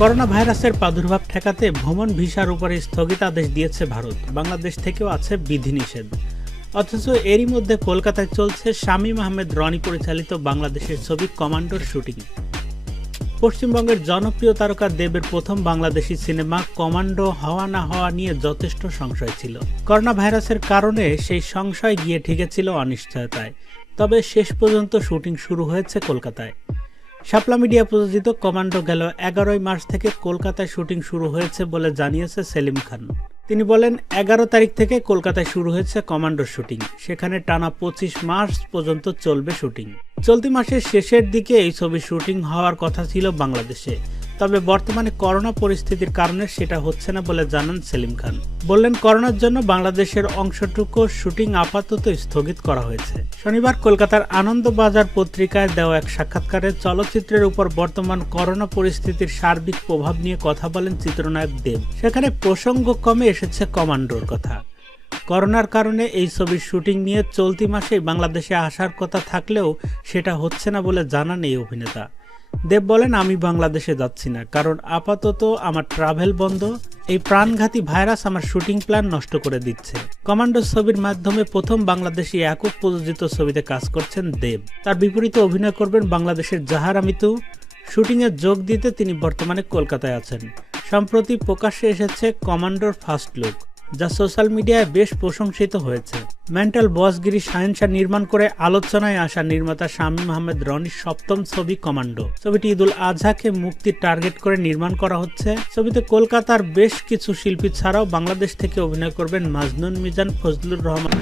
Corona ভাইরাসের প্রাদুর্ভাব ঠেকাতে ভ্রমণ ভিসার উপরে স্থগিতাদেশ দিয়েছে ভারত। বাংলাদেশ থেকেও আছে বিধিনিষেধ। অথচ এরই মধ্যে কলকাতায় চলছে শামীম আহমেদ রনি পরিচালিত বাংলাদেশের ছবি কমান্ডোর শুটিং। পশ্চিমবঙ্গের জনপ্রিয় তারকা দেবের প্রথম বাংলাদেশি সিনেমা কমান্ডো হওয়া না হওয়া নিয়ে যথেষ্ট সংশয় ছিল। করোনা ভাইরাসের কারণে সেই সংশয় গিয়ে ঠেকেছিল অনিশ্চয়তায়। তবে শেষ পর্যন্ত শুটিং শুরু হয়েছে কলকাতায়। শাপলা মিডিয়া প্রযোজিত কমান্ডো গেল 11 মার্চ থেকে কলকাতায় শুটিং শুরু হয়েছে বলে জানিয়েছে সেলিম খান। তিনি বলেন, 11 তারিখ থেকে কলকাতায় শুরু হয়েছে কমান্ডোর শুটিং। সেখানে টানা 25 মার্চ পর্যন্ত চলবে শুটিং। চলতি মাসের শেষের দিকে এই ছবির শুটিং হওয়ার কথা ছিল বাংলাদেশে। তবে বর্তমানে করোনা পরিস্থিতির কারণে সেটা হচ্ছে না বলে জানান সেলিম খান। বললেন, করোনার জন্য বাংলাদেশের অংশটুকু শুটিং আপাতত স্থগিত করা হয়েছে। শনিবার কলকাতার আনন্দবাজার পত্রিকায় দেওয়া এক সাক্ষাৎকারে চলচ্চিত্রের উপর বর্তমান করোনা পরিস্থিতির সার্বিক প্রভাব নিয়ে কথা বলেন চিত্রনায়ক দেব। সেখানে প্রসঙ্গক্রমে এসেছে কমান্ডোর কথা। করোনার কারণে এই ছবির শুটিং নিয়ে চলতি মাসেই বাংলাদেশে আসার কথা থাকলেও সেটা হচ্ছে না বলে জানান এই অভিনেতা। দেব বলেন, আমি বাংলাদেশে যাচ্ছি না, কারণ আপাতত আমার ট্রাভেল বন্ধ। এই প্রাণঘাতী ভাইরাস আমার শুটিং প্ল্যান নষ্ট করে দিচ্ছে। কমান্ডো ছবির মাধ্যমে প্রথম বাংলাদেশি একক প্রযোজিত ছবিতে কাজ করছেন দেব। তার বিপরীতে অভিনয় করবেন বাংলাদেশের জাহারা মিতু। শুটিংয়ে যোগ দিতে তিনি বর্তমানে কলকাতায় আছেন। সম্প্রতি প্রকাশ্যে এসেছে কমান্ডোর ফার্স্ট লুক, যা সোশ্যাল মিডিয়ায় বেশ প্রশংসিত হয়েছে। মেন্টাল বসগিরি শাহেনশাহ নির্মাণ করে আলোচনায় আসা নির্মাতা শামীম আহমেদ রনির সপ্তম ছবি কমান্ডো। ছবিটি ঈদুল আজহাকে মুক্তির টার্গেট করে নির্মাণ করা হচ্ছে। ছবিতে কলকাতার বেশ কিছু শিল্পী ছাড়াও বাংলাদেশ থেকে অভিনয় করবেন মাজনুন মিজান, ফজলুর রহমান।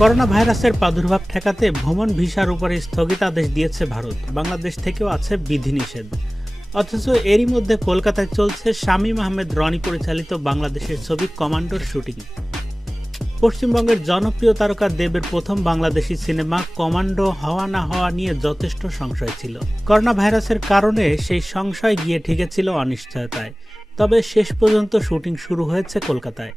করোনা ভাইরাসের প্রাদুর্ভাব ঠেকাতে ভ্রমণ ভিসার উপরে স্থগিতাদেশ দিয়েছে ভারত। বাংলাদেশ থেকেও আছে বিধিনিষেধ। অথচ এরই মধ্যে কলকাতায় চলছে শামীম আহমেদ রনি পরিচালিত বাংলাদেশের ছবি কমান্ডোর শুটিং। পশ্চিমবঙ্গের জনপ্রিয় তারকা দেবের প্রথম বাংলাদেশি সিনেমা কমান্ডো হওয়া না হওয়া নিয়ে যথেষ্ট সংশয় ছিল। করোনা ভাইরাসের কারণে সেই সংশয় গিয়ে ঠেকেছিল অনিশ্চয়তায়। তবে শেষ পর্যন্ত শুটিং শুরু হয়েছে কলকাতায়।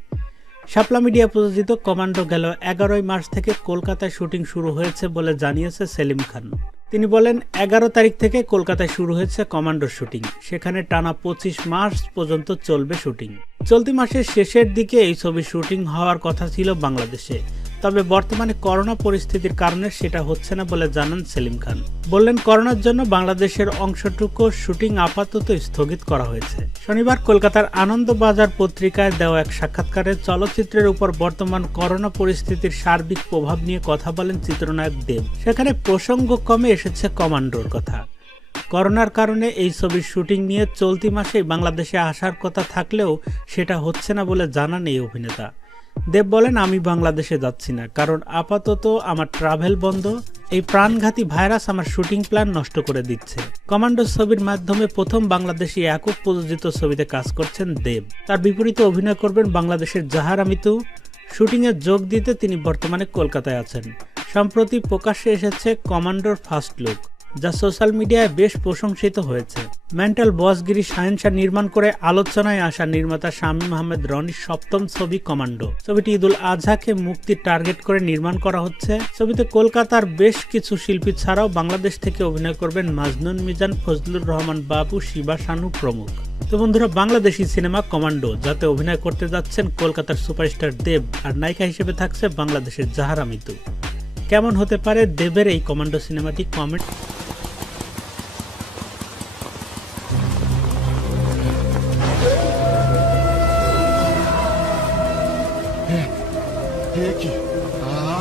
শাপলা মিডিয়া প্রযোজিত কমান্ডো গেল 11 মার্চ থেকে কলকাতায় শুটিং শুরু হয়েছে বলে জানিয়েছে সেলিম খান। তিনি বলেন, 11 তারিখ থেকে কলকাতায় শুরু হয়েছে কমান্ডোর শুটিং। সেখানে টানা 25 মার্চ পর্যন্ত চলবে শুটিং। চলতি মাসের শেষের দিকে এই ছবির শুটিং হওয়ার কথা ছিল বাংলাদেশে। তবে বর্তমানে করোনা পরিস্থিতির কারণে সেটা হচ্ছে না বলে জানান সেলিম খান। বললেন, করোনার জন্য বাংলাদেশের অংশটুকু শুটিং আপাতত স্থগিত করা হয়েছে। শনিবার কলকাতার আনন্দবাজার পত্রিকায় দেওয়া এক সাক্ষাৎকারে চলচ্চিত্রের উপর বর্তমান করোনা পরিস্থিতির সার্বিক প্রভাব নিয়ে কথা বলেন চিত্রনায়ক দেব। সেখানে প্রসঙ্গক্রমে এসেছে কমান্ডোর কথা। করোনার কারণে এই ছবির শুটিং নিয়ে চলতি মাসেই বাংলাদেশে আসার কথা থাকলেও সেটা হচ্ছে না বলে জানান এই অভিনেতা। দেব বলেন, আমি বাংলাদেশে যাচ্ছি না, কারণ আপাতত আমার ট্রাভেল বন্ধ। এই প্রাণঘাতী ভাইরাস আমার শুটিং প্ল্যান নষ্ট করে দিচ্ছে। কমান্ডো ছবির মাধ্যমে প্রথম বাংলাদেশি একক প্রযোজিত ছবিতে কাজ করছেন দেব। তার বিপরীতে অভিনয় করবেন বাংলাদেশের জাহারা মিতু। শুটিংয়ে যোগ দিতে তিনি বর্তমানে কলকাতায় আছেন। সম্প্রতি প্রকাশ্যে এসেছে কমান্ডোর ফার্স্ট লুক, যা সোশ্যাল মিডিয়ায় বেশ প্রশংসিত হয়েছে। মেন্টাল বসগিরি শাহেনশাহ নির্মাণ করে আলোচনায় আসা নির্মাতা শামীম আহমেদ রনির সপ্তম ছবি কমান্ডো। ছবিটি ঈদুল আজহাকে মুক্তির টার্গেট করে নির্মাণ করা হচ্ছে। ছবিতে কলকাতার বেশ কিছু শিল্পী ছাড়াও বাংলাদেশ থেকে অভিনয় করবেন মাজনুন মিজান, ফজলুর রহমান বাবু, শিবা শানু প্রমুখ। তো বন্ধুরা, বাংলাদেশি সিনেমা কমান্ডো, যাতে অভিনয় করতে যাচ্ছেন কলকাতার সুপারস্টার দেব, আর নায়িকা হিসেবে থাকছে বাংলাদেশের জাহারা মিতু। কেমন হতে পারে দেবের এই কমান্ডো সিনেমাটি? কমেন্ট।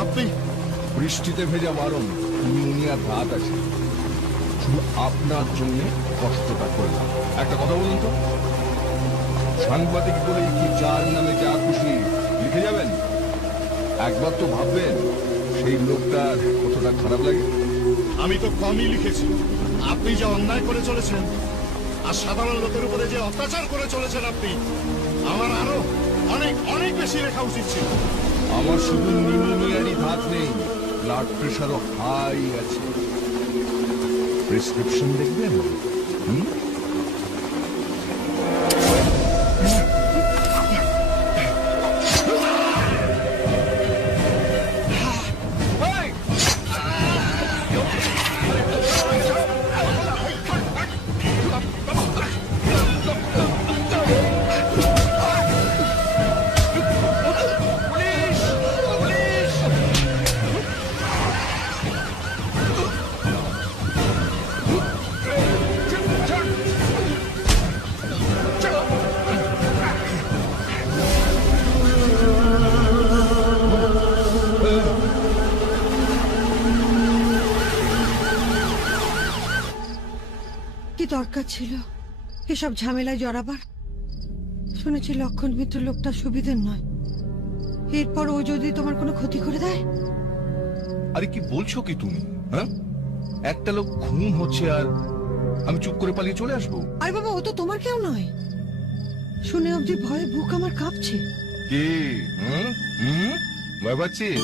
আপনি বৃষ্টিতে ভেজা বারণ, নিউমোনিয়ার রাত আছে, শুধু আপনার জন্য কষ্টটা করলাম। একটা কথা বলুন তো, সাংবাদিক বলে কি যার নামে যা খুশি লিখে যাবেন? একবার তো ভাববেন সেই লোকটার কতটা খারাপ লাগে। আমি তো কমই লিখেছি। আপনি যে অন্যায় করে চলেছেন আর সাধারণ লোকের উপরে যে অত্যাচার করে চলেছেন আপনি, আমার আরো অনেক অনেক বেশি লেখা উচিত ছিল। আমার শুধু নিউমোনিয়ারই ধাত নেই, ব্লাড প্রেশারও হাই আছে। প্রেসক্রিপশন দেখবেন? দরকার ছিল এসব ঝামেলায় জড়াবার? শুনেছি লক্ষণ মিত্র লোকটা সুবিধের নয়। এরপর ও যদি তোমার কোনো ক্ষতি করে দেয়? আরে কি বলছো কি তুমি? হ্যাঁ, একটা লোক খুন হচ্ছে আর আমি চুপ করে পালিয়ে চলে আসবো? আরে বাবা, ও তো তোমার কেউ নয়। শুনে অবধি ভয়ে বুক আমার কাঁপছে। কি ভয় পাচ্ছিস?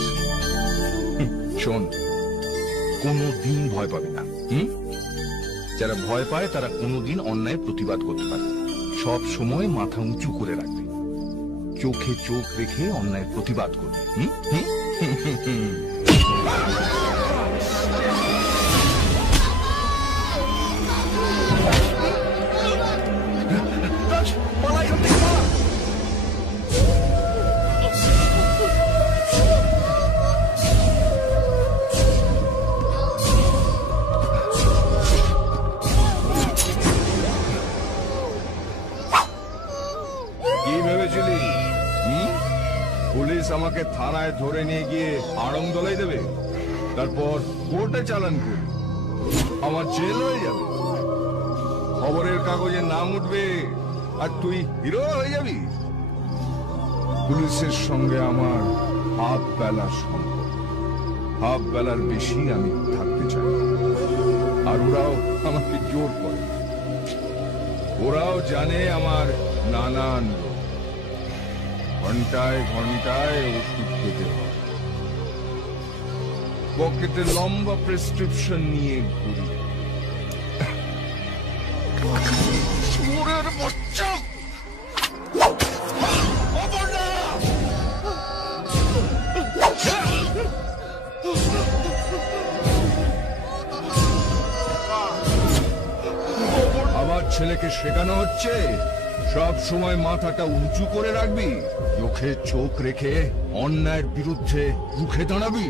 শোন, কোনোদিন ভয় পাবে না। যারা ভয় পায় তারা কোনোদিন অন্যায় প্রতিবাদ করতে পারে। সব সময় মাথা উঁচু করে রাখবে, চোখে চোখ রেখে অন্যায় প্রতিবাদ করবে। কি ভেবেছিলি? পুলিশ আমাকে থানায় ধরে নিয়ে গিয়ে আড়ং দলাই দেবে, তারপর কোর্টে চালান করবে, আমার জেল হয়ে যাবে, খবরের কাগজে নাম উঠবে, আর তুই হিরো হয়ে যাবি? পুলিশের সঙ্গে আমার হাফ বেলার সম্পর্ক, হাফ বেলার বেশি আমি থাকতে চাই। আর ওরাও আমাকে জোর করে, ওরাও জানে আমার নানান রোগ, ঘন্টায় ঘন্টায় ওষুধ খেতে হয়, পকেটে লম্বা প্রেসক্রিপশন নিয়ে ঘুরি। শুয়োরের বাচ্চা! আমার ছেলেকে শেখানো হচ্ছে সব সময় মাথাটা উঁচু করে রাখবি, চোখে চোখ রেখে অন্যায়ের বিরুদ্ধে রুখে দাঁড়াবি।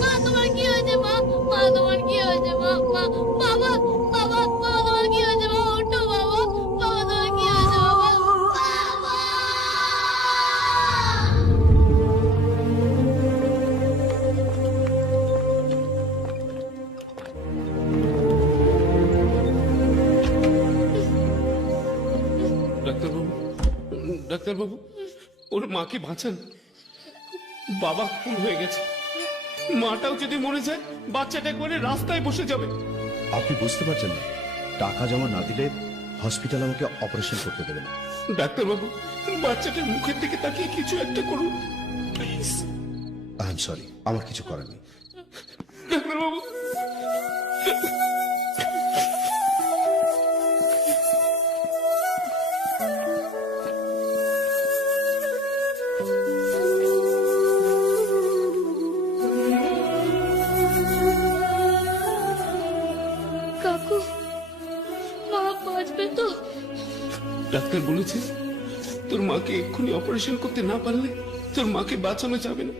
মা, তোমার কি হয়েছে মা? মা, তোমার কি হয়েছে মা? মা, বাবা, বাবা, মা, তোমার কি হয়েছে মা? ওঠো বাবা, বাবা, তোমার কি হয়েছে বাবা? বাবা! ডাক্তারবাবু, ডাক্তারবাবু, ওর মাকে বাঁচান। বাবা খুন হয়ে গেছে, মাটাও যদি মরে যায় বাচ্চাটা করে রাস্তায় বসে যাবে। আপনি বুঝতে পারছেন না, টাকা জমা না দিলে হসপিটাল আমাকে অপারেশন করতে দেবে না। ডাক্তারবাবু, বাচ্চাটার মুখের দিকে তাকিয়ে কিছু একটা করুন প্লিজ। আই এম সরি, আমার কিছু করার নেই। ডাক্তারবাবু, কাকু, মা বাঁচবে তো? ডাক্তার বলেছে তোর মাকে এক্ষুনি অপারেশন করতে না পারলে তোর মাকে বাঁচানো যাবে না।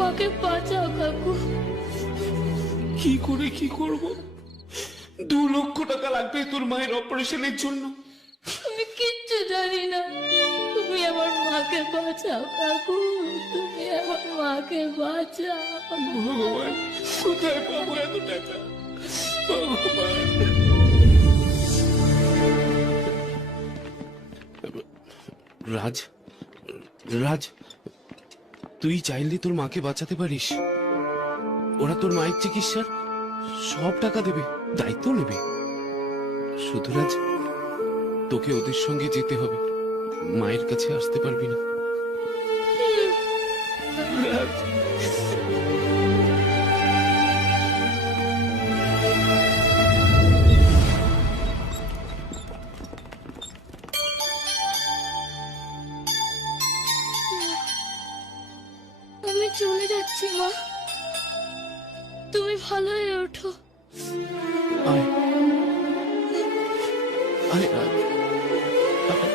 মাকে বাঁচাও কাকু। কি করে কি করব? 2 লক্ষ টাকা লাগবে তোর মায়ের অপারেশনের জন্য। আমি কিচ্ছু জানি না, তুমি আমার মাকে বাঁচাও কাকু, তুমি আমার মাকে বাঁচাও। ভগবান, কোথায় পাবো এত টাকা? ভগবান। রাজ, রাজ, তুই চাইলে তোর মাকে বাঁচাতে পারিস। ওরা তোর মায়ের চিকিৎসার সব টাকা দেবে, দায়িত্ব নেবে। শুধু রাজ, তোকে ওদের সঙ্গে যেতে হবে, মায়ের কাছে আসতে পারবি না। রাজ, আমি চলে যাচ্ছি মা, তুমি ভালো হয়ে ওঠো। আয়, আয় রাজ, আয়।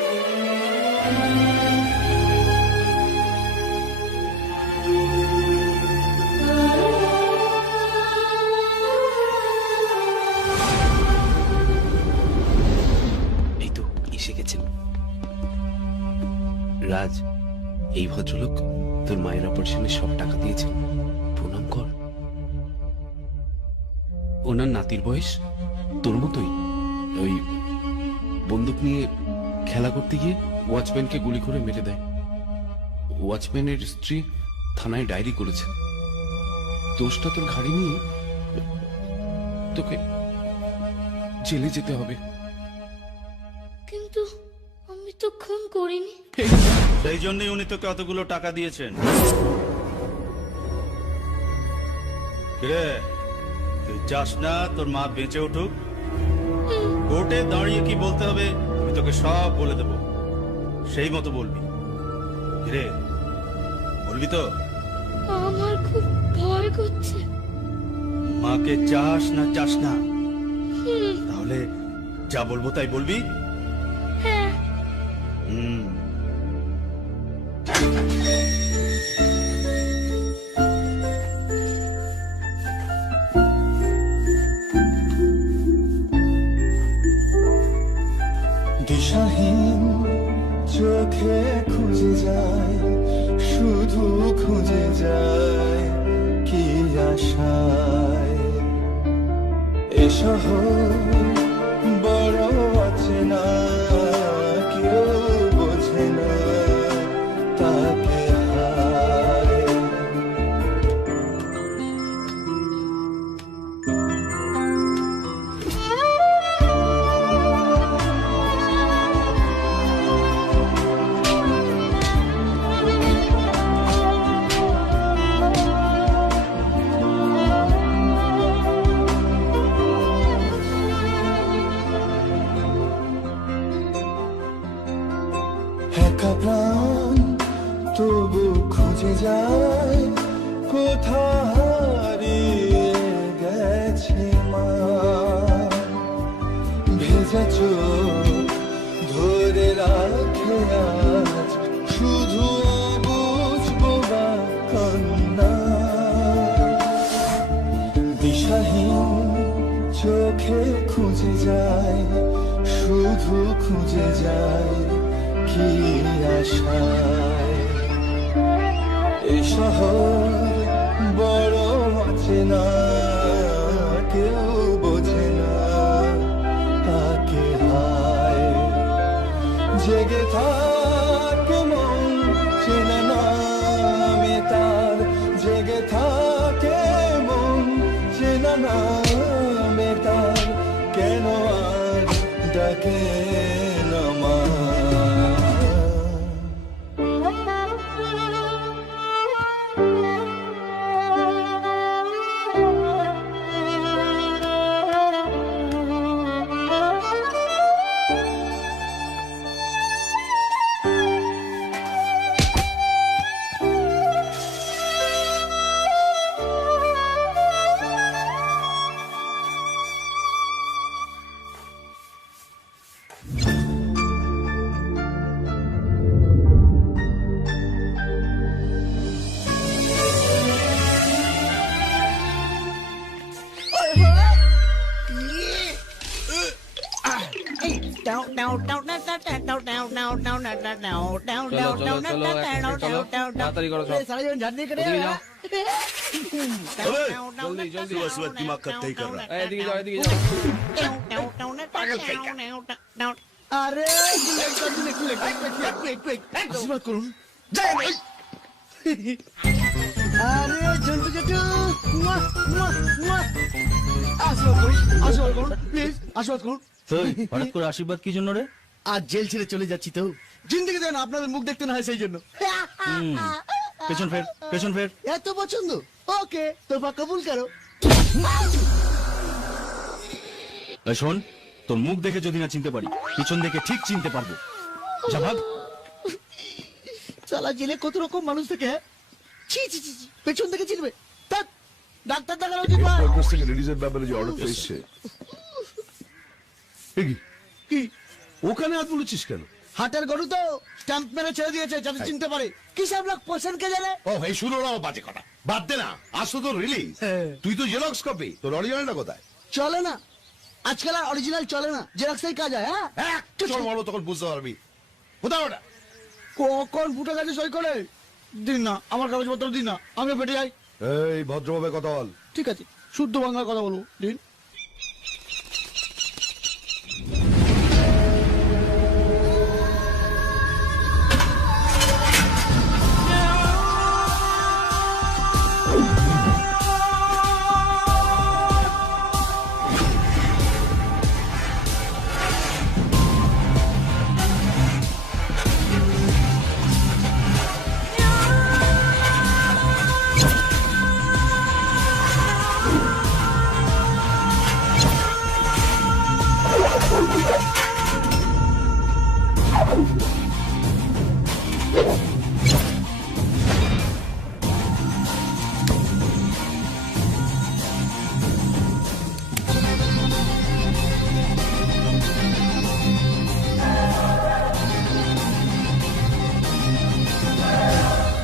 রাজ, এই ভদ্রলোক তোর মায়ের অপারেশনের সব টাকা দিয়েছেন, প্রণাম কর। ওনার নাতির বয়স তোর মতোই, ওই বন্দুক নিয়ে খেলা করতে গিয়ে ওয়াচম্যানকে গুলি করে মেরে দেয়। ওয়াচম্যানের স্ত্রী থানায় ডায়েরি করেছে। দোষটা তোর ঘাড়ে নিয়ে তোকে জেলে যেতে হবে। কিন্তু আমি তো খুন করিনি। সেই জন্যই উনি তোকে অতগুলো টাকা দিয়েছেন। কিরে, তুই চাস না তোর মা বেঁচে উঠুক? কোর্টে দাঁড়িয়ে কি বলতে হবে আমি তোকে সব বলে দেব, সেই মতো বলবি। কিরে, বলবি তো? আমার খুব ভয় করছে। মাকে চাস না চাস না? তাহলে যা বলবো তাই বলবি? হ্যাঁ। হুম। দিশাহীন চোখে খুঁজে যায়, শুধু খুঁজে যায় কি আশায়। এ শহর বড় অচেনা, কেউ বোঝে না তাকে হায়। একা প্রাণ তবু খুঁজে যায়, কোথা হারিয়ে গেছে মা। ভেজা চোখ ধরে রাখে আজ, শুধু বুঝবো বা কন্যা। দিশাহীন চোখে খুঁজে যায়, শুধু খুঁজে যায় কি আশায়। এ শহর বড় অচেনা, কেউ বোঝে না তাকে হায়। জেগে থাকে মন, চেনা নামে তার। জেগে থাকে মন, চেনা নামে তার। কেন আর ডাকে না মা? তাড়াতাড়ি করো সব। दिमाग खत्ता ही कर रहा है। এদিকে যাও, এদিকে যাও। আরে आशीर्वाद करूं। আরে জন্টু জেঠু, মুয়া, মুয়া, মুয়া। আশীর্বাদ করুন, আশীর্বাদ করুন, প্লিজ আশীর্বাদ করুন। হঠাৎ করে আশীর্বাদ কি জন্য রে? আজ জেল ছেড়ে চলে যাচ্ছি তো, জিন্দিগি দেন আপনাদের মুখ দেখতে না হয় সেই জন্য। পেছন ফের, পেছন ফের। এত পছন্দ, ওকে তোফা কবুল করো। এই শোন, তোর মুখ দেখে যদি না চিনতে পারি, পিছন দেখে ঠিক চিনতে পারবো। যা ভাগ। সালা জেলে কত রকম মানুষ থাকে, হ্যাঁ? ছি ছি ছি ছি, পেছন থেকে চিনবে? ধ্যাৎ, ডাক্তার দেখানো উচিত নয়। কয়েক থেকে লেডিজের ব্যাপারে যে অর্ডারটা এসছে, এ কি? কি ওখানে হাত বলেছিস কেন? হাটের গরু তো স্ট্যাম্প মেরে ছেড়ে দিয়েছে যাতে চিনতে পারে। কি সব লোক পোষণ কে জানে? ও এই শুনো না, বাজে কথা বাদ দে না। আসো তো রিলিজ, তুই তো জেরক্স কপি, তোর অরিজিনালটা কোথায়? চলে না আজকাল, আর অরিজিনাল চলে না, জেরক্সেই কাজ হয়। হ্যাঁ চল বলো, তখন বুঝতে পারবি। কোথায় ওটা? কখন ফুটে গেছে সই করে দিন না, আমার কাগজপত্র দিন না, আমি ফেটে যাই। এই ভদ্রভাবে কথা বল। ঠিক আছে, শুদ্ধ বাংলার কথা বলবো, দিন।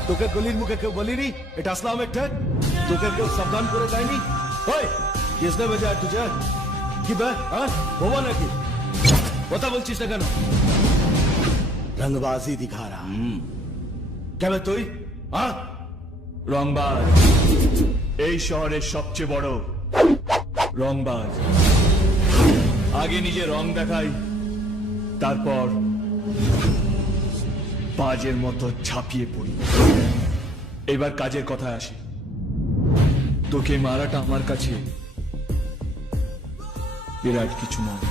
তোকে গলির মুখে কেউ বলিনি এটা আসলামের ঠেক? তোকে কেউ সাবধান করে দেয়নি? ওই কিসনে বেজা তুঝে? কি বে হ্যাঁ বোবা নাকি? কথা বলছিস না কেন? রংবাজি দিখা রা কে বে তুই? হ্যাঁ রংবাজ এই শহরের সবচেয়ে বড় রংবাজ। আগে নিজে রং দেখাই, তারপর বাজের মতো ঝাঁপিয়ে পড়ি। এবার কাজের কথায় আসি। তোকে মারাটা আমার কাছে বিরাট কিছু নয়।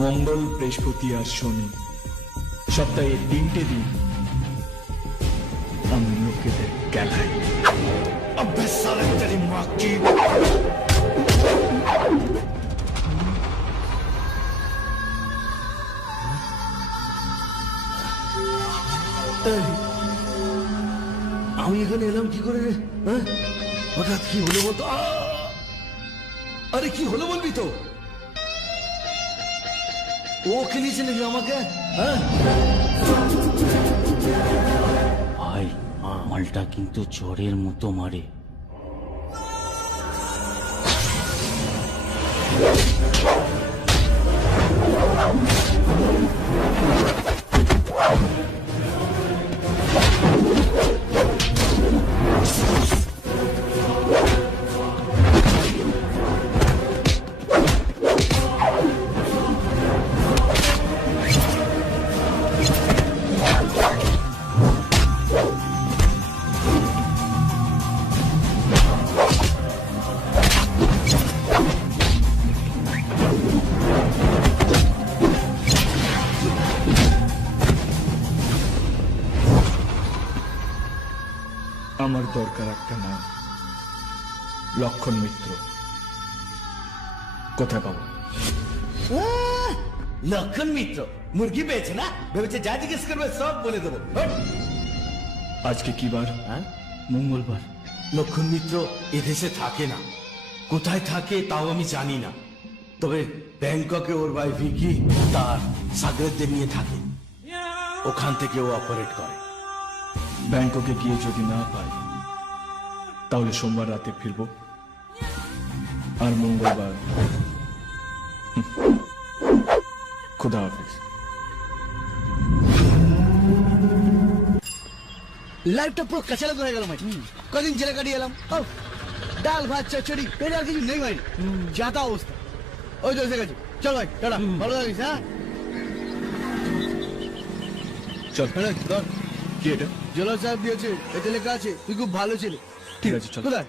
মঙ্গল, বৃহস্পতি আর শনি সপ্তাহে 3টে দিন আমি লোকেদের গেলাই। अबे साले तेरी माँ की আমি এখানে এলাম কি করে রে? হ্যাঁ হঠাৎ কি হলো বলতো? আরে কি হলো বলবি তো? ও খেলিয়েছে নাকি আমাকে? হ্যাঁ ভাই মালটা কিন্তু চোরের মতো মারে। আমার দরকার একটা নাম, লক্ষণ মিত্র। কোথায় পাবো? লক্ষণ মিত্র মুরগি পেয়েছে না, ভেবেছে যা জিজ্ঞেস করবে সব বলে দেবো। আজকে কি বার? হ্যাঁ মঙ্গলবার। লক্ষণ মিত্র এদেশে থাকে না, কোথায় থাকে তাও আমি জানি না, তবে ব্যাংককে ওর ভাই ভিকি তার সাগরেদদের নিয়ে থাকে, ওখান থেকে ও অপারেট করে। ব্যাংককে গিয়ে যদি না পাই তাহলে সোমবার রাতে ফিরবো, আর মঙ্গলবার খুদা হাফিজ। লাইফটা পুরো কাঁচালো হয়ে গেল ভাই। কদিন জেলে কাটিয়ে এলাম, ডাল ভাত চচ্চড়ি পেলে আর কিছু নেই ভাই, যাতা অবস্থা। ওই তো এসে গেছে, চল ভাই টাটা, ভালো থাকিস। হ্যাঁ চল। ধর, কি এটা? জেলা সাহেব দিয়েছে, এতে লেখা আছে তুই খুব ভালো ছেলে। ঠিক আছে চল। কোথায়?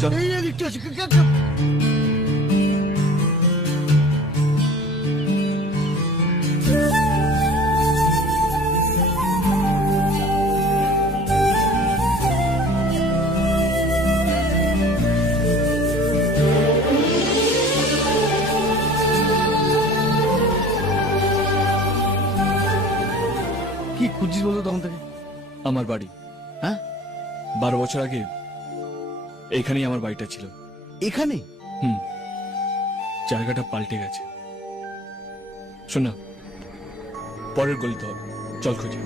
চল। এই দিকটা আছে। কি খুঁজছিস বলতো তখন থেকে? আমার বাড়ি। হ্যাঁ 12 বছর আগে এইখানেই আমার বাড়িটা ছিল। এখানে? জায়গাটা পাল্টে গেছে। শোন না, পরের গলিতে হবে, চল খুঁজি।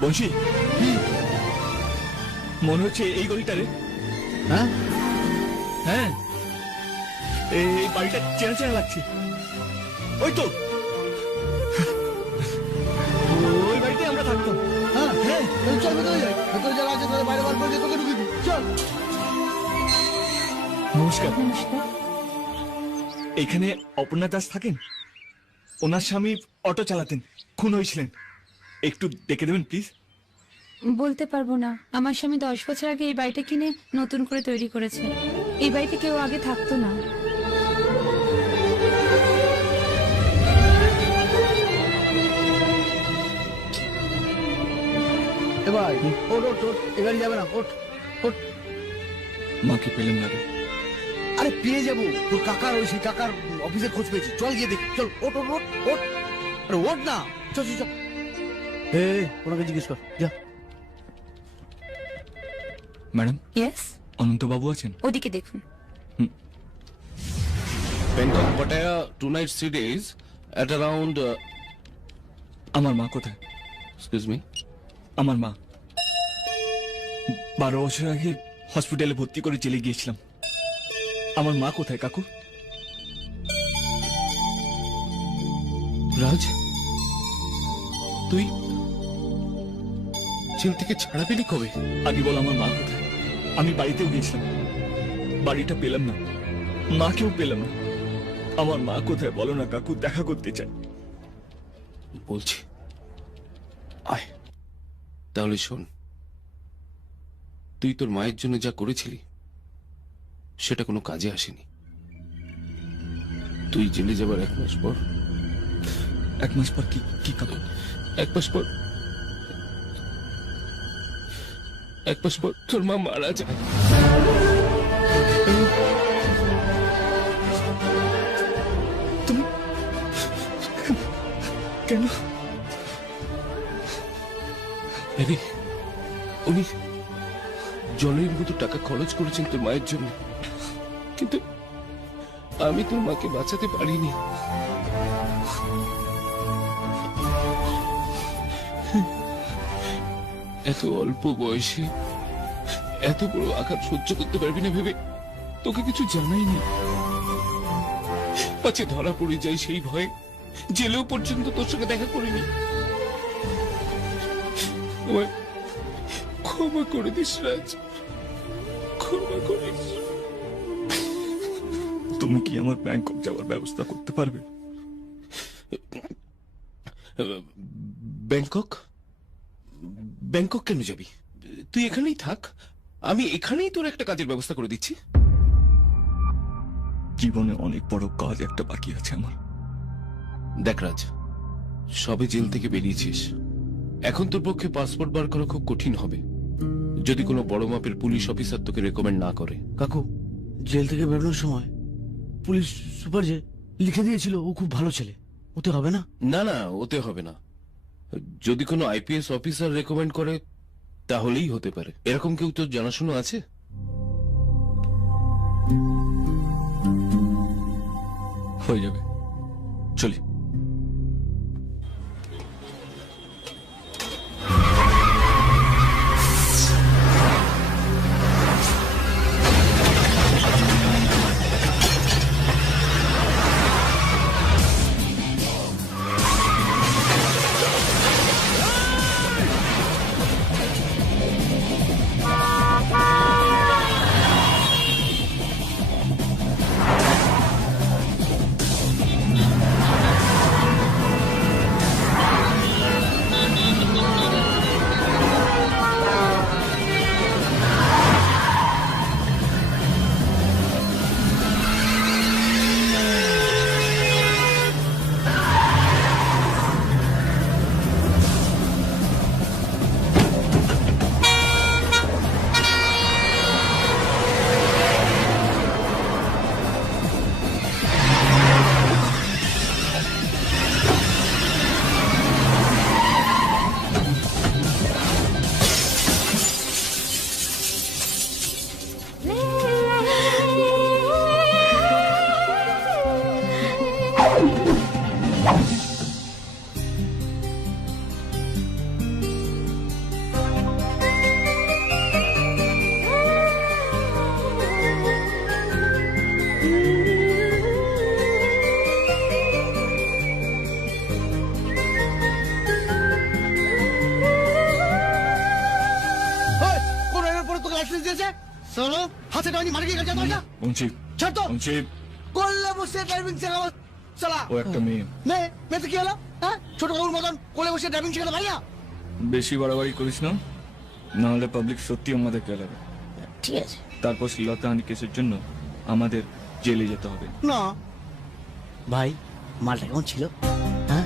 বংশী, মনে হচ্ছে এই গলিটা রে। হ্যাঁ হ্যাঁ এই বাড়িটা চেনা চেনা লাগছে। ওই তো ওই বাড়িতে আমরা থাকতাম। হ্যাঁ হ্যাঁ চল ভেতরে যাই, ভেতরে যারা আছে তাদের বাইরে বার করে দিয়ে তোকে ঢুকে দিই, চল। নমস্কার। এখানে অপর্ণা দাস থাকেন? ওনার স্বামী অটো চালাতেন, খুন হয়েছিলেন, একটু দেখে দেবেন প্লিজ। বলতে পারবো না, আমার স্বামী 10 বছর আগে এই বাড়িটা কিনে নতুন করে তৈরি করেছে। এই বাড়িতে কেউ আগে থাকতো না। এবার ওট ওট ওট, এবারে যাবে না, ওট ওট। মাকে পেলেন না রে? আরে পেয়ে যাবো, তোর কাকার ওই সেই কাকার অফিসে খোঁজ পেয়েছি, চল গিয়ে দেখি, চল ওট ওট ওট ওট। আরে ওট না, চল চল চল। ওনাকে জিজ্ঞেস কর, যা। ম্যাডাম, ইয়েস, অনন্ত বাবু আছেন? ওদিকে দেখুন। Bangkok, Pattaya, 2 nights 3 days at around. আমার মা কোথায়? Excuse me. আমার মা 12 বছর আগে হসপিটালে ভর্তি করে চলে গিয়েছিলাম। আমার মা কোথায় কাকু? রাজ, তুই জেল থেকে ছাড়া পেলি কবে? আগে বল আমার মা কোথায়? আমি বাড়িতেও গিয়েছিলাম, বাড়িটা পেলাম না, মাকেও পেলাম না। আমার মা কোথায় বলো না কাকু, দেখা করতে চাই। বলছি, আয়। তাহলে শোন, তুই তোর মায়ের জন্য যা করেছিলি সেটা কোনো কাজে আসেনি। তুই জেলে যাবার 1 মাস পর। 1 মাস পর কি? কি কাকু? 1 মাস পর, 1 মাস পর তোর মা মারা যায়। তুমি কেন? আরে উনি জলের মতো টাকা খরচ করেছেন তোর মায়ের জন্য, কিন্তু আমি তোর মাকে বাঁচাতে পারিনি। এত অল্প বয়সে এত বড় আঘাত সহ্য করতে পারবি না ভেবে তোকে কিছু জানাইনি। পাছে ধরা পড়ে যায় সেই ভয়ে জেলেও পর্যন্ত তোর সঙ্গে দেখা করিনি। আমায় ক্ষমা করে দিস রাজ, ক্ষমা করিস। তুমি কি আমার ব্যাংকক যাওয়ার ব্যবস্থা করতে পারবে? ব্যাংকক? ব্যাংকক কেন যাবি? তুই এখানেই থাক, আমি এখানেই তোর একটা কাজের ব্যবস্থা করে দিচ্ছি। জীবনে অনেক বড় কাজ একটা বাকি আছে আমার। দেখ রাজ, সবে জেল থেকে বেরিয়েছিস, এখন তোর পক্ষে পাসপোর্ট বার করা খুব কঠিন হবে যদি কোনো বড় মাপের পুলিশ অফিসার তোকে রেকমেন্ড না করে। কাকু, জেল থেকে বেরোনোর সময় পুলিশ সুপার যে লিখে দিয়েছিল ও খুব ভালো ছেলে, ওতে হবে না? না না, ওতে হবে না। যদি কোনো আইপিএস অফিসার রেকমেন্ড করে তাহলেই হতে পারে। এরকম কেউ তোর জানাশোনা আছে? হয়ে যাবে, চলি। চলো হাতে টানি মারি গিয়ে গেছে তোরা মুন্সি ছাড় তো মুন্সি কোলে বসে ড্রাইভিং শেখাবো চলা ও একটা মেয়ে মেয়েতে কি হলো হ্যাঁ ছোট বাবুর মতন কোলে বসে ড্রাইভিং শেখাতে পারি না বেশি বাড়াবাড়ি করিস না, নাহলে পাবলিক সত্যি আমাদের গেলাবে। ঠিক আছে তারপর শ্লীলতাহানি কেসের জন্য আমাদের জেলে যেতে হবে। না ভাই মালটা কেমন ছিল হ্যাঁ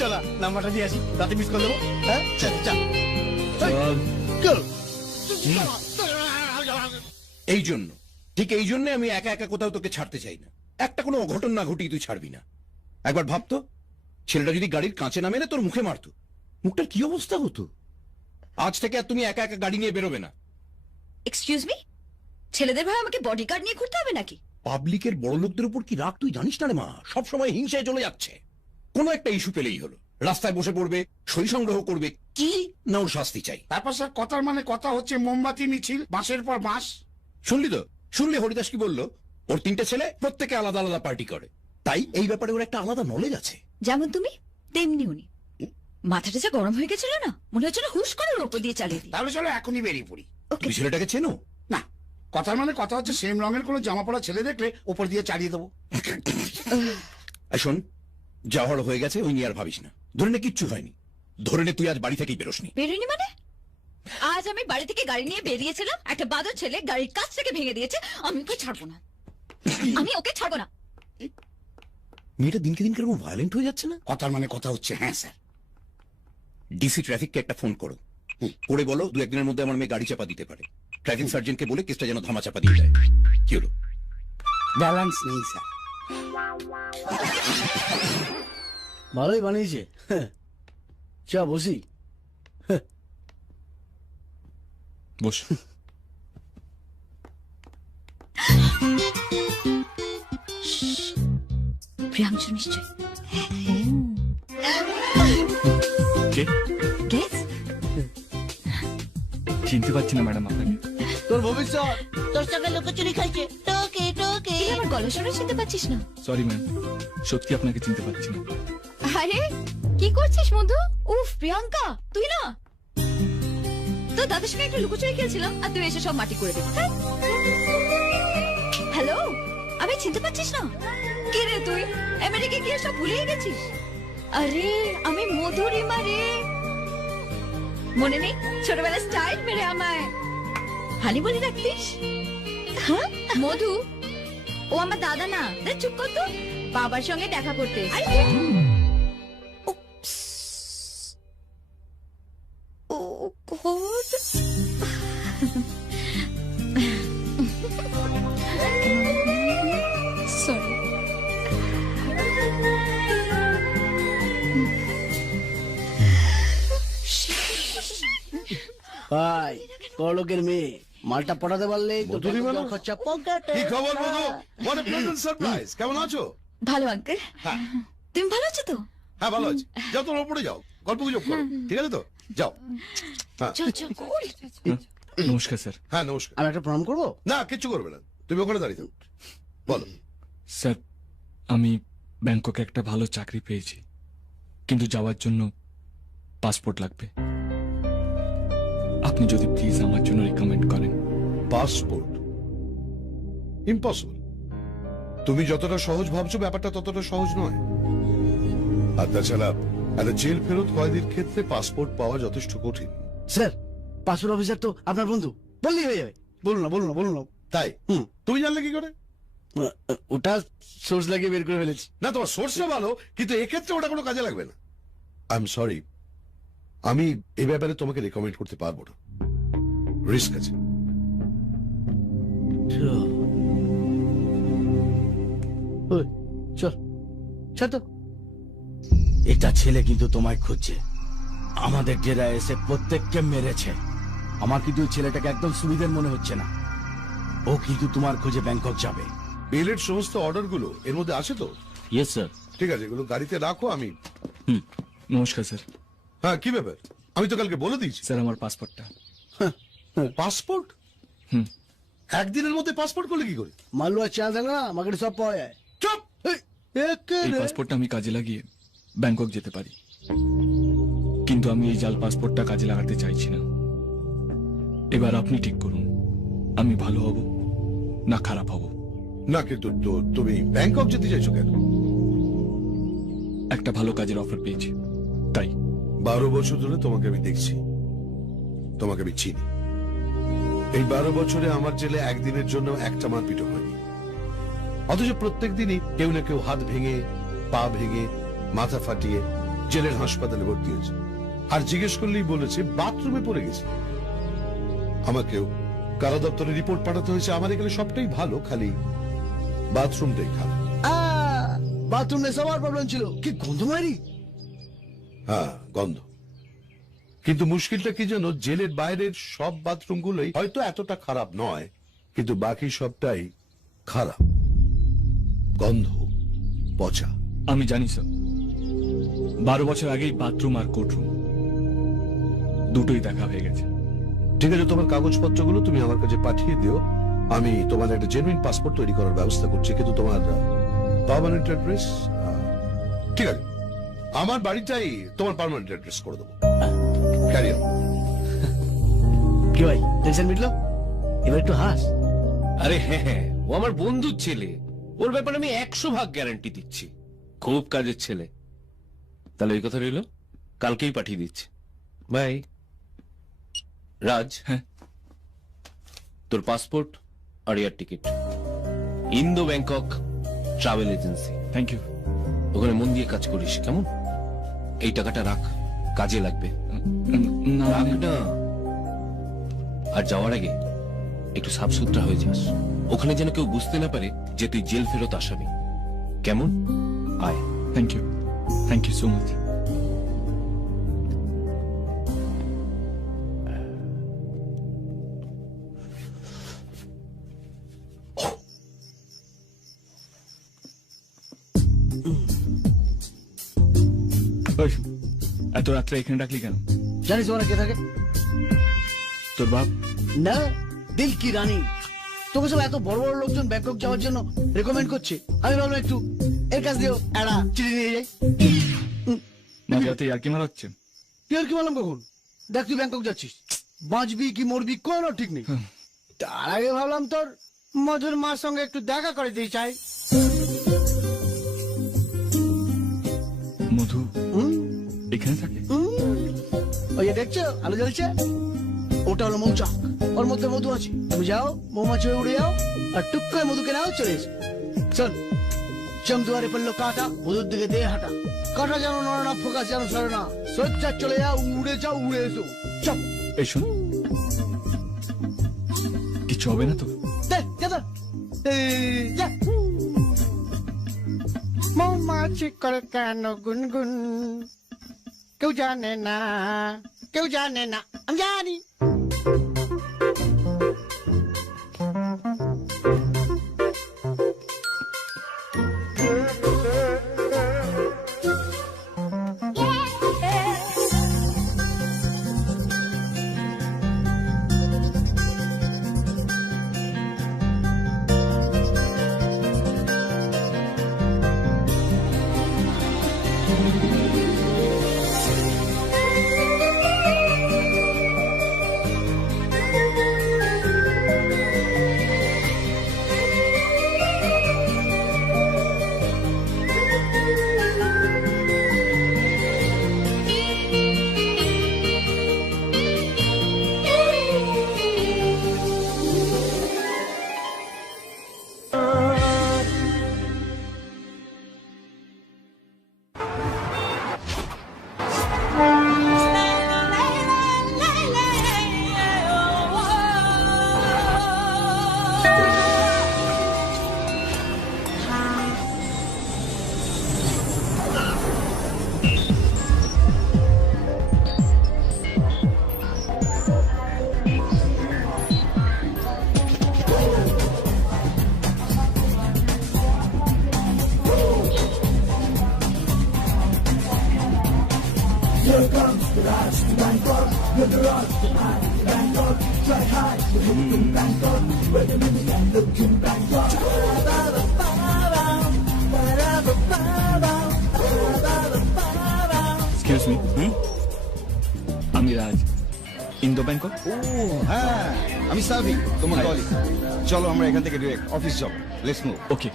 চলা নাম্বারটা দিয়ে আসি রাতে মিস করে দেবো হ্যাঁ চল চল চল এই জন্য ঠিক এই জন্য আমি একা একা কোথাও তোকে ছাড়তে চাই না। একটা কোনো অঘটন না ঘটিয়ে তুই ছাড়বি না। একবার ভাবতো ছেলেটা যদি গাড়ির কাঁচে না মেরে তোর মুখে মারতো, মুখটার কি অবস্থা হতো। আজ থেকে আর তুমি একা একা গাড়ি নিয়ে বেরোবে না। এক্সকিউজ মি, ছেলেদের ভাই আমাকে বডিগার্ড নিয়ে ঘুরতে হবে নাকি? পাবলিকের বড় লোকদের উপর কি রাগ তুই জানিস না রে মা? সবসময় হিংসায় চলে যাচ্ছে। কোনো একটা ইস্যু পেলেই হলো রাস্তায় বসে পড়বে, সই সংগ্রহ করবে, কি না ওর শাস্তি চাই। তারপর স্যার কথার মানে কথা হচ্ছে মোমবাতি মিছিল বাঁশের পর বাঁশ। শুনলি তো? শুনলি হরিদাস কি বললো? ওর 3টে ছেলে, প্রত্যেকে আলাদা আলাদা পার্টি করে, তাই এই ব্যাপারে ওর একটা আলাদা নলেজ আছে। যেমন তুমি তেমনি উনি। মাথাটা যা গরম হয়ে গেছিল না, মনে হচ্ছে না হুশ করে ওর উপর দিয়ে চালিয়ে দিই। তাহলে চলো এখনই বেরিয়ে পড়ি। তুই ছেলেটাকে চেনো? না, কথার মানে কথা হচ্ছে সেম রঙের কোনো জামা পড়া ছেলে দেখলে ওপর দিয়ে চালিয়ে দেবো। শোন, যা হওয়ার হয়ে গেছে ওই নিয়ে আর ভাবিস না। ধরে নে কিচ্ছু হয়নি, ধরে নে তুই আজ বাড়ি থেকেই বেরোসনি। বেরোয়নি মানে? আজ আমি বাড়ি থেকে গাড়ি নিয়ে বেরিয়েছিলাম, একটা বাদর ছেলে গাড়ির কাছ থেকে ভেঙে দিয়েছে। আমি ওকে ছাড়বো না, আমি ওকে ছাড়বো না। মেয়েটা দিনকে দিন কেমন ভায়োলেন্ট হয়ে যাচ্ছে না? কথার মানে কথা হচ্ছে হ্যাঁ স্যার। ডিসি ট্রাফিককে একটা ফোন করো, করে বলো 2-1 দিনের মধ্যে আমার মেয়ে গাড়ি চাপা দিতে পারে। ট্রাফিক সার্জেন্টকে বলে কেসটা যেন ধামা চাপা দিয়ে দেয়। কি হলো? ব্যালেন্স নেই স্যার। ভালোই বানিয়েছে। চা বসি। বস। প্রিয়াংশু নিশ্চয়। কে? গেস? চিনতে পারছি না ম্যাডাম আপনাকে। তোর ভবিষ্যৎ তোর সঙ্গে লুকোচুরি খাইছে। টোকে টোকে। আমার গলা শুনে চিনতে পারছিস না? সরি ম্যাম, সত্যি আপনাকে চিনতে পারছি না। আরে কি করছিস মধু? উফ প্রিয়াঙ্কা, তুই না? তোর দাদার সঙ্গে একটা লুকোচুরি খেলছিলাম আর তুই এসে সব মাটি করে দিবি। হ্যালো, আমি চিনতে পারছিস না? কে রে তুই? আমেরিকা গিয়ে সব ভুলেই গেছিস? আরে আমি মধুরিমা রে। মনে নেই ছোটবেলায় স্টাইল মেরে আমায় হানি বলে রাখতিস? হ্যাঁ মধু, ও আমার দাদা না। চুপ কর তো, বাবার সঙ্গে দেখা করতে। Oh God. Sorry. ভাই বড়লোকের মেয়ে মালটা পটাতে পারলে তো খরচা পকেটে। কি খবর মধু? What a pleasant surprise. কেমন আছো? ভালো আঙ্কেল। হ্যাঁ তুমি ভালো আছো তো? হ্যাঁ ভালো আছি। যাও তোমরা উপরে যাও, গল্প গুজব করো, ঠিক আছে তো? যাও। হ্যাঁ নমস্কার স্যার। হ্যাঁ নমস্কার। আমি একটা প্রণাম করবো? না কিচ্ছু করবে না, তুমি ওখানে দাঁড়িয়ে থাকো। বলো। স্যার, আমি ব্যাংককে একটা ভালো চাকরি পেয়েছি, কিন্তু যাওয়ার জন্য পাসপোর্ট লাগবে। আপনি যদি প্লিজ আমার জন্য রিকমেন্ড করেন। পাসপোর্ট? ইম্পসিবল। তুমি যতটা সহজ ভাবছো ব্যাপারটা ততটা সহজ নয়। আর তাছাড়া একটা জেল ফেরত কয়েদির ক্ষেত্রে পাসপোর্ট পাওয়া যথেষ্ট কঠিন। স্যার পাসপোর্ট অফিসার তো আপনার বন্ধু, বললেই হয়ে যাবে। বলুন না বলুন না বলুন না। তাই? তুমি জানলে কি করে? ওটা সোর্স লাগিয়ে বের করে ফেলেছি। না তোমার সোর্সটা ভালো, কিন্তু এক্ষেত্রে ওটা কোনো কাজে লাগবে না। আই এম সরি, আমি এ ব্যাপারে তোমাকে রেকমেন্ড করতে পারবো না, রিস্ক আছে। চল চল তো। এটা ছেলে কিন্তু তোমায় খুঁজছে, আমাদের ডেরা এসে প্রত্যেককে মেরেছে। আমার কিন্তু ওই ছেলেটাকে একদম সুবিধের মনে হচ্ছে না। ও কিন্তু তোমার খোঁজে ব্যাংকক যাবে। বেলের সমস্ত অর্ডার গুলো এর মধ্যে আছে তো? Yes sir. ঠিক আছে, এগুলো গাড়িতে রাখো। আমি নমস্কার স্যার। হ্যাঁ কি ব্যাপার? আমি তো কালকে বলে দিয়েছি। স্যার আমার পাসপোর্টটা। পাসপোর্ট? একদিনের মধ্যে পাসপোর্ট করলে কি করে? মালুয়া চাল না আমাকে সব পাওয়া যায়। চুপ! এই পাসপোর্টটা আমি কাজে লাগিয়ে ব্যাংকক যেতে পারি, কিন্তু আমি এই জাল পাসপোর্টটা কাজে লাগাতে চাইছি না। এবার আপনি ঠিক করুন, আমি ভালো হব না খারাপ হব। না, কিন্তু তুমি ব্যাংকক যেতে চাইছো কেন? একটা ভালো কাজের অফার পেয়েছি, তাই। 12 বছর ধরে তোমাকে আমি দেখছি, তোমাকে আমি চিনি। এই 12 বছরে আমার জেলে একদিনের জন্য একটা মারপিটও হয়নি, অথচ প্রত্যেক দিনই কেউ না কেউ হাত ভেঙে, পা ভেঙে, মাথা ফাটিয়ে জেলের হাসপাতালে ভর্তি হয়েছে। আর জিজ্ঞেস করলেই বলেছে বাথরুমে পড়ে গেছে। আমাকেও কারা দপ্তরে রিপোর্ট পাঠাতে হয়েছে, আমার এখানে সবটাই ভালো, খালি বাথরুমটাই খারাপ। বাথরুমে সবার প্রবলেম ছিল, কি গন্ধ মারি। হ্যাঁ, গন্ধ। কিন্তু মুশকিলটা কি জানো, জেলের বাইরের সব বাথরুমগুলোই হয়তো এতটা খারাপ নয়, কিন্তু বাকি সবটাই খারাপ, গন্ধ, পচা। আমি জানি স্যার, 12 বছর আগেই বাথরুম আর কোর্টরুম দুটোই দেখা হয়ে গেছে। ঠিক আছে, তোমার কাগজপত্রগুলো তুমি আমার কাছে পাঠিয়ে দিও, আমি তোমার একটা জেনুইন পাসপোর্ট তৈরি করার ব্যবস্থা করছি। কিন্তু তোমার পার্মানেন্ট অ্যাড্রেস? ঠিক আছে, আমার বাড়িটাই তোমার পার্মানেন্ট অ্যাড্রেস করে দেবো। Carry on. কি ভাই, টেনশন মিটলো? এবার একটু হাস। আরে হ্যাঁ, ও আমার বন্ধুর ছেলে, ওর ব্যাপারে আমি 100% গ্যারান্টি দিচ্ছি, খুব কাজের ছেলে। তাহলে এই কথা রইল, কালকেই পাঠিয়ে দিচ্ছি। বাই। রাজ, হ্যাঁ, তোর পাসপোর্ট আর air ticket, Indo Bangkok travel agency. Thank you. ওখানে মন দিয়ে কাজ করিস, কেমন? এই টাকাটা রাখ, কাজে লাগবে। রাখ না। আর যাওয়ার আগে একটু সাফসুতরা হয়ে যাস, ওখানে যেন কেউ বুঝতে না পারে যে তুই জেল ফেরত আসামি, কেমন? আয়। Thank you, thank you so much. এত রাত্রে এখানে ডাকলি কেন? জানিস ওরা কে থাকে? তোর বাপ? না, দিল কি রানী। তোকে সব এত বড় বড় লোকজন ব্যাংকক যাওয়ার জন্য রেকমেন্ড করছে, আমি ভাবলাম একটু এর কাছ দিয়েও একটা চিঠি নিয়ে যাই। মাঝরাতে আর কি মারাচ্ছে? তুই আর কি বললাম কখন? দেখ, তুই ব্যাংকক যাচ্ছিস, বাঁচবি কি মরবি কোনো ঠিক নেই। তার আগে ভাবলাম তোর মধুর মার সঙ্গে একটু দেখা করে দিই চাই। মধু এখানে থাকে? ওই যে দেখছো আলো জ্বলছে, ওটা হলো মৌচাক, ওর মধ্যে মধু আছে। তুমি যাও, মৌমাছি হয়ে উড়ে যাও, আর টুক করে মধুকে নাও, চলে এসো। শোন, চমদুয়ারে পড়লো কাটা, মধুর দিকে দিয়ে হাঁটা, কাটা যেন নড়ে না, ফোকাস যেন সরে না, সোজা চলে যাও, উড়ে এসো। চপ। এই শোন, কিছু হবে না তো? মৌমাছি করে কেন গুনগুন, কেউ জানে না, কেউ জানে না, আমি জানি। Excuse me. আমি রাজ। Indo Bangkok. ও হ্যাঁ, আমি সাবি, তোমার কলিগ। চলো আমরা এখান থেকে ডিরেক্ট অফিস যাব। Let's move. Okay.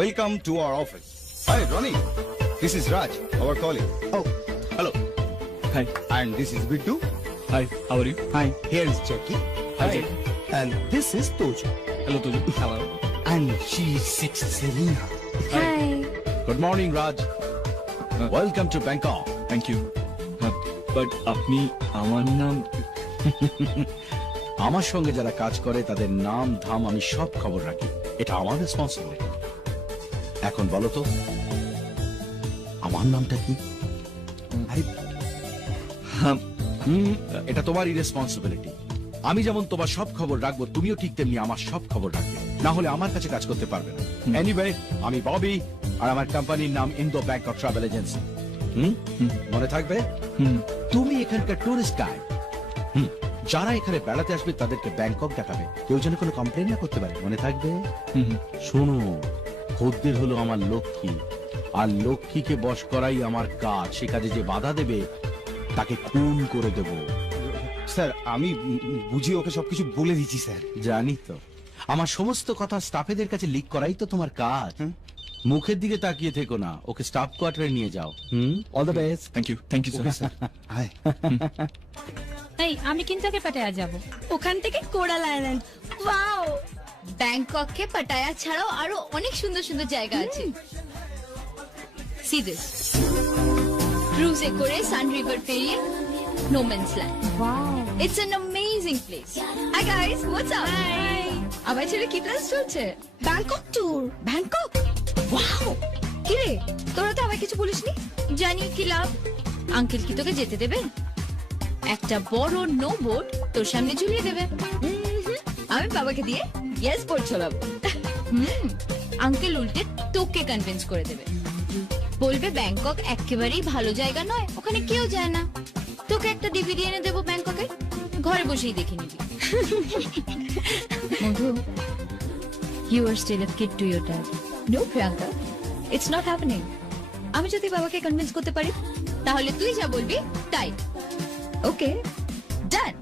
Welcome to our office. Hi, Ronnie. This is Raj, our colleague. Oh, hello. Hi. And this is Bittu. Hi, how are you? Hi. Here is Jackie. Hi, Jackie. And this is Tojo. Hello, Tojo. Hello. And she is Selena. Hi. Good morning Raj, welcome to Bangkok. Thank you. But আপনি আমার নাম আমার সঙ্গে যারা কাজ করে তাদের নাম ধাম আমি সব খবর রাখি, এটা আমার রেসপন্সিবিলিটি। এখন বলো তো আমার নামটা কি? এটা তোমারই রেসপন্সিবিলিটি। আমি যেমন তোমার সব খবর রাখবো, তুমিও ঠিক তেমনি আমার সব খবর রাখবে, না হলে আমার কাছে কাজ করতে পারবে না। এনিওয়ে, আমি ববি, আর আমার কোম্পানির নাম ইন্দো ব্যাংকক ট্রাভেল এজেন্সি। মনে থাকবে তুমি এখানকার টুরিস্ট গাইড। যারা এখানে বেড়াতে আসবে তাদেরকে ব্যাংকক দেখাবে, কেউ যেন কোনো কমপ্লেন না করতে পারে, মনে থাকবে? শোনো, খদ্দের হলো আমার লক্ষ্মী, আর লক্ষ্মীকে বশ করাই আমার কাজ। সে কাজে যে বাধা দেবে তাকে খুন করে দেব। স্যার, আমি বুঝিয়ে ওকে সবকিছু বলে দিচ্ছি স্যার। জানি তো, আমার সমস্ত কথা স্টাফেদের কাছে লিক করাই তো তোমার কাজ। মুখের দিকে তাকিয়ে থেকো না, ওকে স্টাফ কোয়ার্টারে নিয়ে যাও। All the best. Thank you sir. Hi. এই আমি কিন্তু আগে পাটায়া যাব। ওখান থেকে কোরাল আইল্যান্ড। ওয়াও, ব্যাংককে পাটায়া ছাড়াও আরো অনেক সুন্দর সুন্দর জায়গা আছে। সি দিস, ক্রুজে করে সান রিভার পেরিয়ে no man's land. Wow, it's an amazing place. Hi guys, what's up? Hi. আমার ছেলে কি প্ল্যান চলছে? Bangkok tour. ব্যাংকক? ওয়াও, কি রে, তোরা তো আমায় কিছু বলিসনি। জানি কি লাভ, আঙ্কেল কি তোকে যেতে দেবে? একটা বড় নো বোট তোর সামনে ঝুলিয়ে দেবে। আমি বাবাকে দিয়ে ইয়েস বোট চালাবো। আঙ্কেল উল্টে তোকে কনভিন্স করে দেবে, বলবে ব্যাংকক একেবারেই ভালো জায়গা নয়, ওখানে কেউ যায় না। তোকে একটা ডিভিডি এনে দেবো ব্যাংককে, ঘরে বসেই দেখে নিবি। Madhu, you are still a kid to your dad. No Priyanka, it's not happening. আমি যদি বাবাকে কনভিন্স করতে পারি, তাহলে তুই যা বলবি তাই। ওকে, ডান।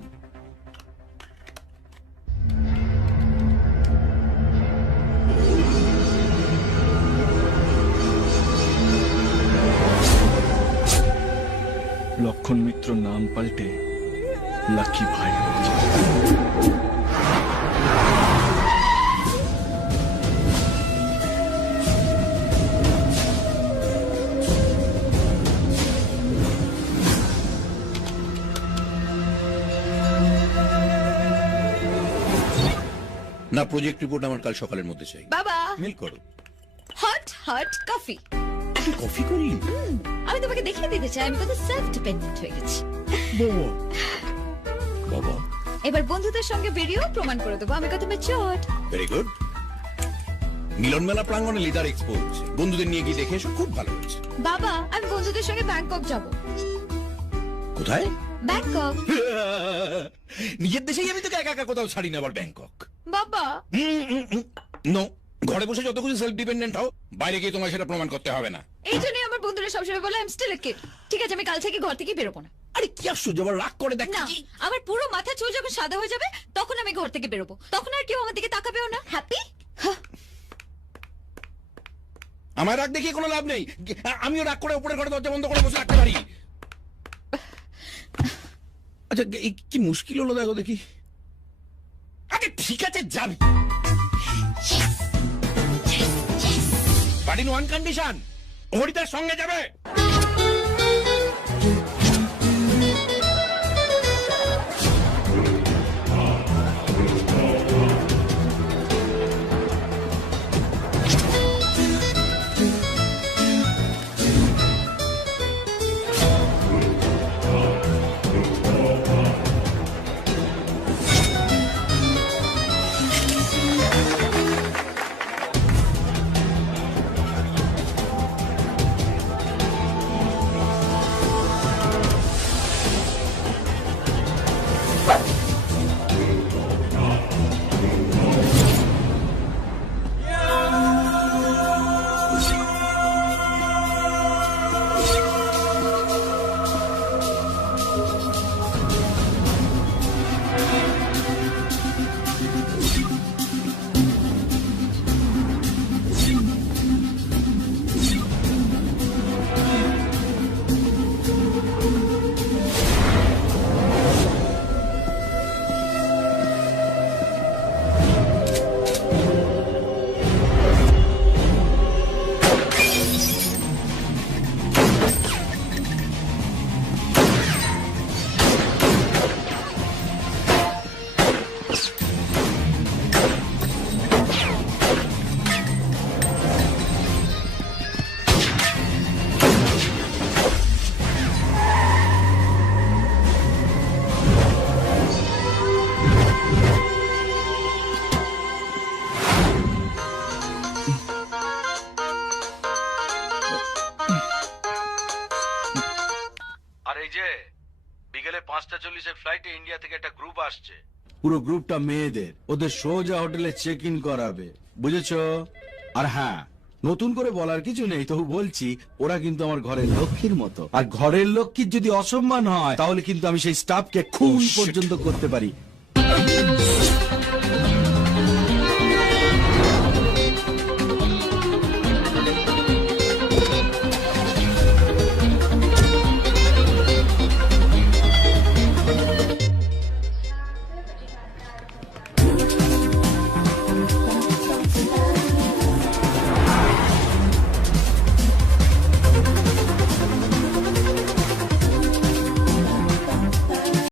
লক্ষণ মিত্র নাম পাল্টে লাকি ভাই হয়েছে। না, প্রজেক্ট রিপোর্ট আমার কাল সকালের মধ্যে চাই। বাবা, মেল করো। Hot hot coffee. কফি করি? আমি তোমাকে দেখিয়ে দিতে চাই আমি কত সেলফ ডিপেন্ডেন্ট হয়ে গেছি। বাবা, এবার বন্ধুদের সঙ্গে বেরিয়েও প্রমাণ করে দেবো আমি কত ম্যাচিওরড। Very good. মিলন মেলা প্রাঙ্গণে লিডার এক্সপো হচ্ছে, বন্ধুদের নিয়ে গিয়ে দেখে এসো, খুব ভালো হয়েছে। বাবা, আমি বন্ধুদের সঙ্গে ব্যাংকক যাব। কোথায়? ব্যাংকক। নিজের দেশেই আমি তোকে একা একা কোথাও ছাড়ি না, আবার ব্যাংকক। বাবা, নো, ঘরে বসে যত কিছু সেলফ ডিপেন্ডেন্ট হও, বাইরে গিয়ে তোমায় সেটা প্রমাণ করতে হবে না। এই জন্যই আমার বন্ধুরা সবসময় বলে I am still a kid. ঠিক আছে, আমি কাল থেকে ঘর থেকে বেরোবো না। আরে কি আশ্চর্য, আবার রাগ করে দেখ না, আমার পুরো মাথা চুল যখন সাদা হয়ে যাবে তখন আমি ঘর থেকে বেরোবো, তখন আর কেউ আমার দিকে তাকাবেও না। হ্যাপি? আমার রাগ দেখিয়ে কোনো লাভ নেই, আমিও রাগ করে উপরের ঘরে দরজা বন্ধ করে বসে রাখতে পারি। আচ্ছা, কি মুশকিল হলো দেখো দেখি। আরে ঠিক আছে, যাবি, বাট ইন ওয়ান কন্ডিশন, হরিদার সঙ্গে যাবে। যে বিকেলে 5:40 ফ্লাইটে ইন্ডিয়া থেকে একটা গ্রুপ আসছে। পুরো গ্রুপটা মেয়েদের, ওদের সোজা হোটেলে চেক ইন করাবে, বুঝেছো? আর হ্যাঁ, নতুন করে বলার কিছু নেই, তবু বলছি ওরা কিন্তু আমার ঘরের লক্ষ্মীর মতো, আর ঘরের লক্ষ্মীর যদি অসম্মান হয় তাহলে কিন্তু আমি সেই স্টাফকে খুন পর্যন্ত করতে পারি।